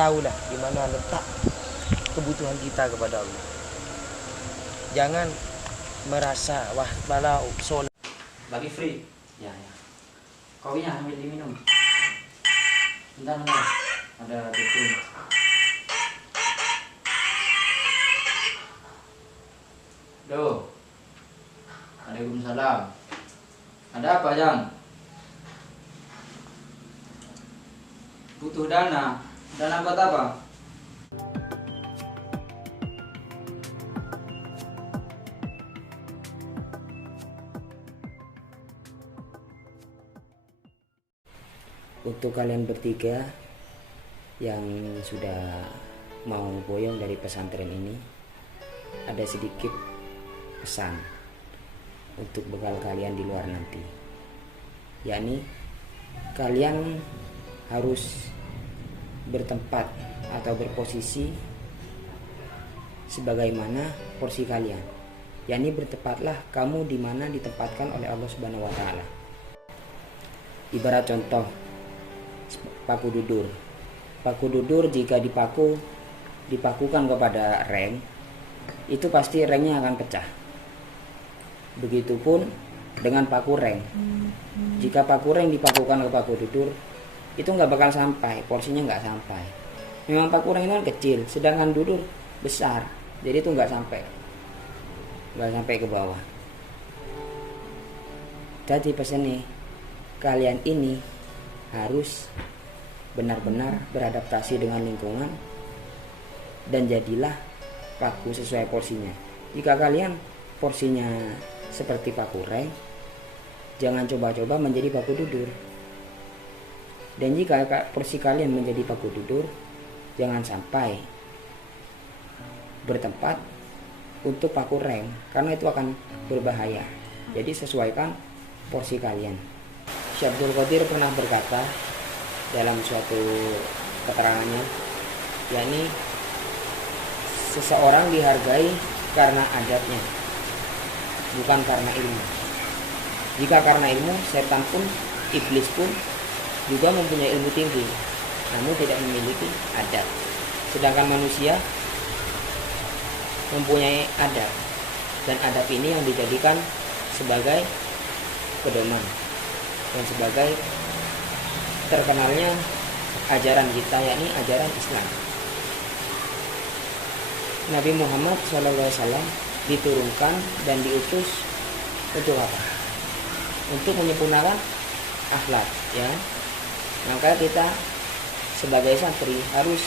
tahulah di mana letak kebutuhan kita kepada Allah. Jangan merasa wah malah sholat Bagi free. Ya, ya. Kopinya sambil diminum. Bentar. Ada betul. Duh. Waalaikumsalam. Ada apa, Jang? Butuh dana. Dana buat apa? Untuk kalian bertiga yang sudah mau boyong dari pesantren ini, ada sedikit pesan untuk bekal kalian di luar nanti, yakni kalian harus bertempat atau berposisi sebagaimana porsi kalian, yakni bertempatlah kamu di mana ditempatkan oleh Allah Subhanahu wa taala. Ibarat contoh paku dudur. Paku dudur jika dipakukan kepada reng, itu pasti rengnya akan pecah. Begitupun dengan paku reng. Jika paku reng dipakukan ke paku dudur, itu nggak bakal sampai, porsinya nggak sampai. Memang paku reng itu kan kecil, sedangkan dudur besar, jadi itu nggak sampai ke bawah. Jadi pesan nih, kalian ini harus benar-benar beradaptasi dengan lingkungan dan jadilah paku sesuai porsinya. Jika kalian porsinya seperti paku reng, jangan coba-coba menjadi paku dudur. Dan jika porsi kalian menjadi paku dudur, jangan sampai bertempat untuk paku reng, karena itu akan berbahaya. Jadi sesuaikan porsi kalian. Syekh Abdul Qadir pernah berkata dalam suatu keterangannya, yakni seseorang dihargai karena adabnya, bukan karena ilmu. Jika karena ilmu, setan pun, iblis pun juga mempunyai ilmu tinggi, namun tidak memiliki adab. Sedangkan manusia mempunyai adab, dan adab ini yang dijadikan sebagai pedoman dan sebagai terkenalnya ajaran kita, yakni ajaran Islam. Nabi Muhammad SAW diturunkan dan diutus untuk apa? Untuk menyempurnakan akhlak, ya. Maka kita sebagai santri harus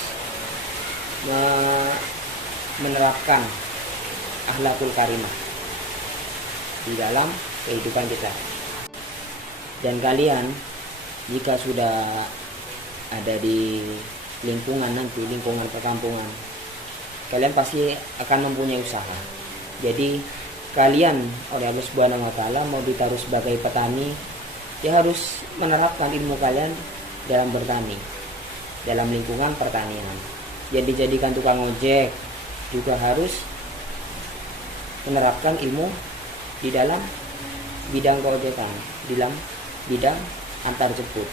menerapkan akhlakul karimah di dalam kehidupan kita. Dan kalian jika sudah ada di lingkungan nanti, lingkungan perkampungan, kalian pasti akan mempunyai usaha. Jadi kalian oleh Allah Subhanahu wa taala mau ditaruh sebagai petani, ya harus menerapkan ilmu kalian dalam bertani, dalam lingkungan pertanian. Jadi dijadikan tukang ojek juga harus menerapkan ilmu di dalam bidang keojekan, di dalam bidang antar jemput.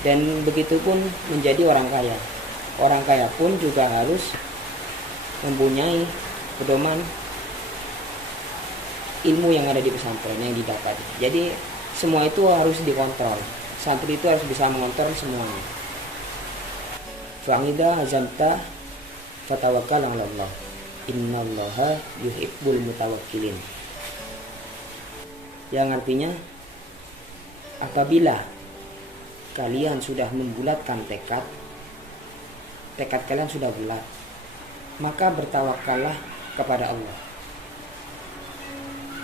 Dan begitu pun menjadi orang kaya. Orang kaya pun juga harus mempunyai pedoman ilmu yang ada di pesantren yang didapat. Jadi semua itu harus dikontrol. Santri itu harus bisa mengontrol semuanya. Fa'idha azamta fatawakkal 'ala Allah. Innallaha yuhibbul mutawakkilin. Yang artinya, apabila kalian sudah membulatkan tekad kalian sudah bulat, maka bertawakallah kepada Allah.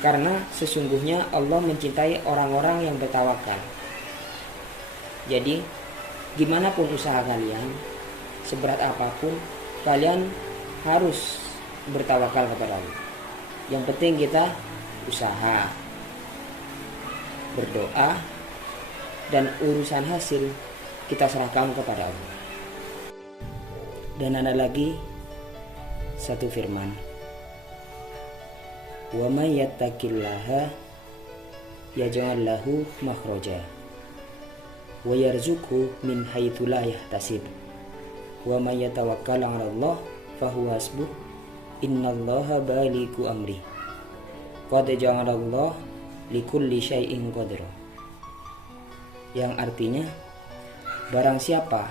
Karena sesungguhnya Allah mencintai orang-orang yang bertawakal. Jadi, gimana pun usaha kalian, seberat apapun, kalian harus bertawakal kepada Allah. Yang penting kita usaha, berdoa, dan urusan hasil kita serahkan kepada Allah. Dan ada lagi satu firman, wa may yattaqillaha yaj'al lahu makhraja wa yarzuqhu min haitsu la yahtasib Wa may yatawakkal 'ala Allah fahuwa hasbuh. Innallaha balighu amri. Qad ja'alallahu likulli syai'in qadra. Yang artinya, barang siapa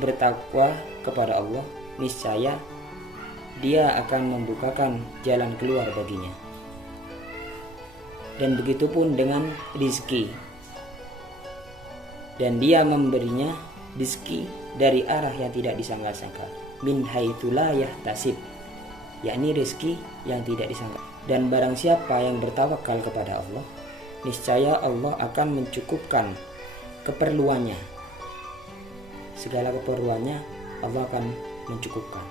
bertakwa kepada Allah, niscaya Dia akan membukakan jalan keluar baginya. Dan begitupun dengan rizki. Dan Dia memberinya rizki dari arah yang tidak disangka-sangka. Min haitsu la yahtasib, yakni rizki yang tidak disangka. Dan barang siapa yang bertawakal kepada Allah, niscaya Allah akan mencukupkan keperluannya. Segala keperluannya Allah akan mencukupkan.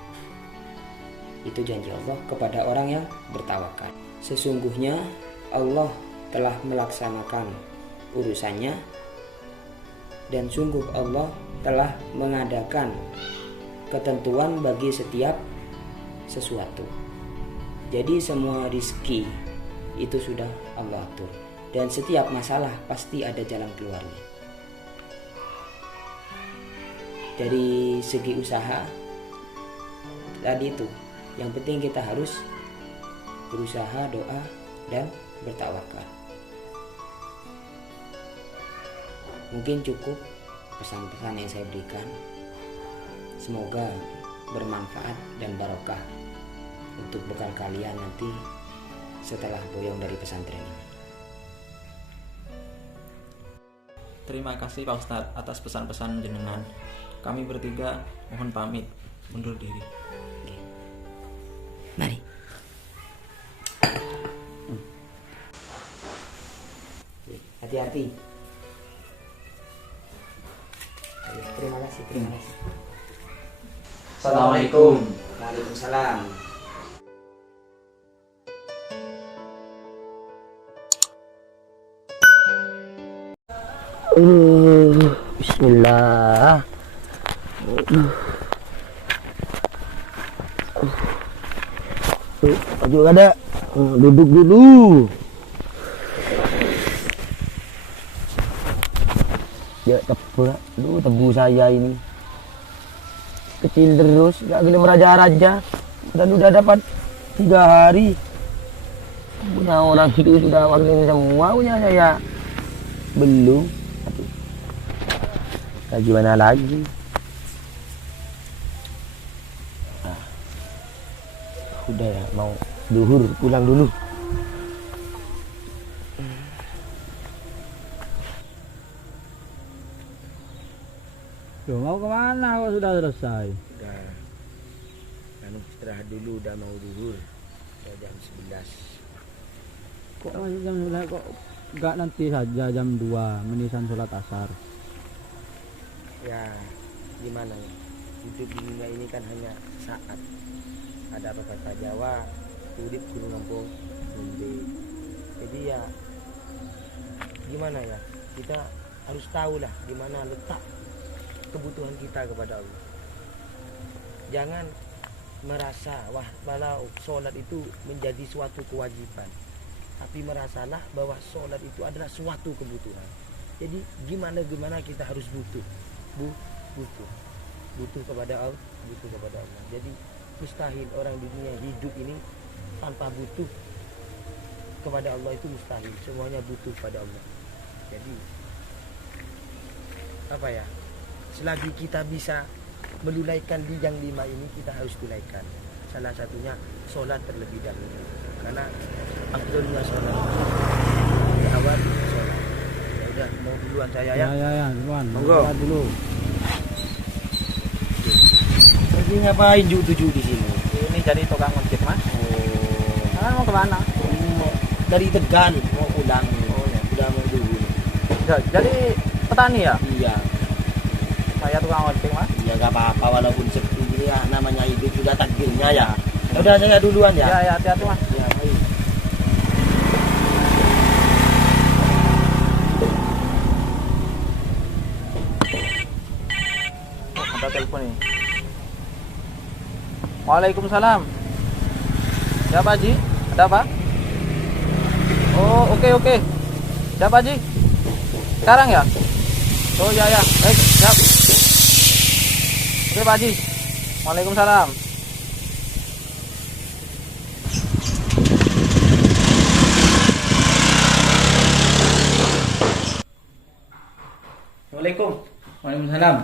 Itu janji Allah kepada orang yang bertawakal. Sesungguhnya Allah telah melaksanakan urusannya, dan sungguh Allah telah mengadakan ketentuan bagi setiap sesuatu. Jadi semua rizki itu sudah Allah atur, dan setiap masalah pasti ada jalan keluarnya. Dari segi usaha tadi itu, yang penting kita harus berusaha, doa, dan bertawakal. Mungkin cukup pesan-pesan yang saya berikan. Semoga bermanfaat dan barokah untuk bekal kalian nanti setelah boyong dari pesantren ini. Terima kasih Pak Ustadz atas pesan-pesan jenengan. Kami bertiga mohon pamit undur diri. Mari. Hati-hati. Terima kasih. Assalamualaikum. Waalaikumsalam. Bismillah. Maju ada. Duduk dulu. Ya tebu, tebu saya ini kecil terus, gak gini meraja-raja, dan udah dapat 3 hari. Punya orang itu sudah waktu semua, punya saya belum. Nah, gimana lagi? Nah, udah ya, mau duhur, pulang dulu. Loh, mau kemana kok sudah selesai? Udah, istirahat dulu, udah mau duhur. Udah jam 11. Kok masih jam 11 kok enggak nanti saja jam 2 menisan sholat asar? Ya, gimana ya? Hidup di dunia ini kan hanya saat. Ada pepatah Jawa, urip kudu nampa ngombe. Jadi ya, gimana ya? Kita harus tahu lah gimana letak kebutuhan kita kepada Allah. Jangan merasa wah kalau sholat itu menjadi suatu kewajiban, tapi merasalah bahwa sholat itu adalah suatu kebutuhan. Jadi gimana kita harus butuh kepada Allah. Jadi mustahil orang di dunia hidup ini tanpa butuh kepada Allah, itu mustahil. Semuanya butuh pada Allah. Jadi apa ya? Selagi kita bisa menunaikan bidang 5 ini, kita harus tunaikan. Salah satunya sholat terlebih dahulu, karena afdalnya sholat. Awal sholat. Ya udah, mau duluan saya ya. Ya, duluan. Monggo. Sholat dulu. Jadi ngapain jutu di sini? Ini jadi tukang ojek Mas. Oh, Kalian mau kemana? dari Tegal mau pulang. Oh ya. Udah mau dulu. Jadi petani ya? Iya. Saya tukang ojek Mas. Ya nggak apa-apa, walaupun sepi ini ya, namanya hidup sudah takdirnya ya. Ya udah, saya duluan ya. Ya, hati-hati Mas. Ya, baik. Ada telepon nih. Waalaikumsalam. Ya Pak Haji, ada apa? Oh, oke. Ya Pak Haji. Sekarang ya? Oh ya, baik, siap. Oke Pak Haji. Waalaikumsalam. Assalamualaikum. Waalaikumsalam.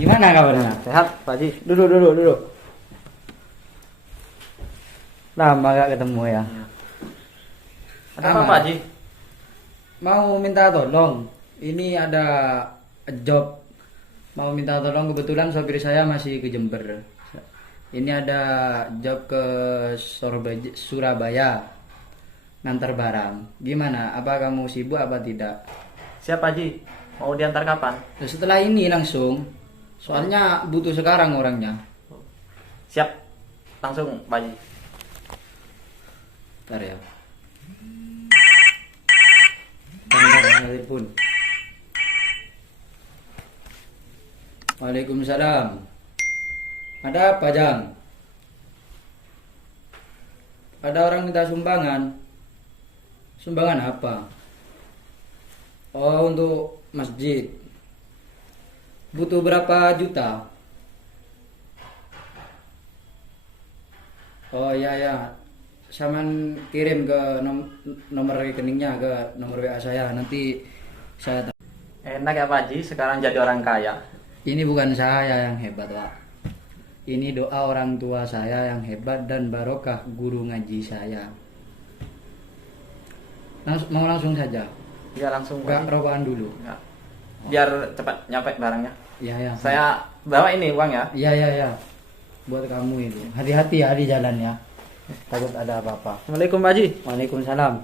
Gimana kabarnya? Sehat Pak Haji. Duduk. Lama gak ketemu ya. Ada apa Aman. Pak Haji? Mau minta tolong. Ini ada job. Mau minta tolong, kebetulan sopir saya masih ke Jember. Ini ada job ke Surabaya. Ngantar barang. Gimana? Apa kamu sibuk apa tidak? Siap Pak Haji. Mau diantar kapan? Nah, setelah ini langsung. Soalnya butuh sekarang orangnya. Siap. Langsung Pak Haji. Bentar ya. Bentar, telepon. Waalaikumsalam. Ada apa, Jang? Ada orang minta sumbangan. Sumbangan apa? Oh, untuk masjid. Butuh berapa juta? Oh iya ya. Saman kirim ke nomor rekeningnya, ke nomor WA saya. Nanti saya. Enak ya Pak Haji, sekarang jadi orang kaya. Ini bukan saya yang hebat, Pak. Ini doa orang tua saya yang hebat dan barokah guru ngaji saya. Mau langsung saja. Ya langsung Pak Enggak Haji. rokokan dulu. Nggak. Biar cepat nyampe barangnya. Iya ya. Saya bawa ini uang ya. Iya. Buat kamu itu. Hati-hati ya di jalan ya. Takut ada apa-apa. Assalamualaikum Pak Haji. Waalaikumsalam.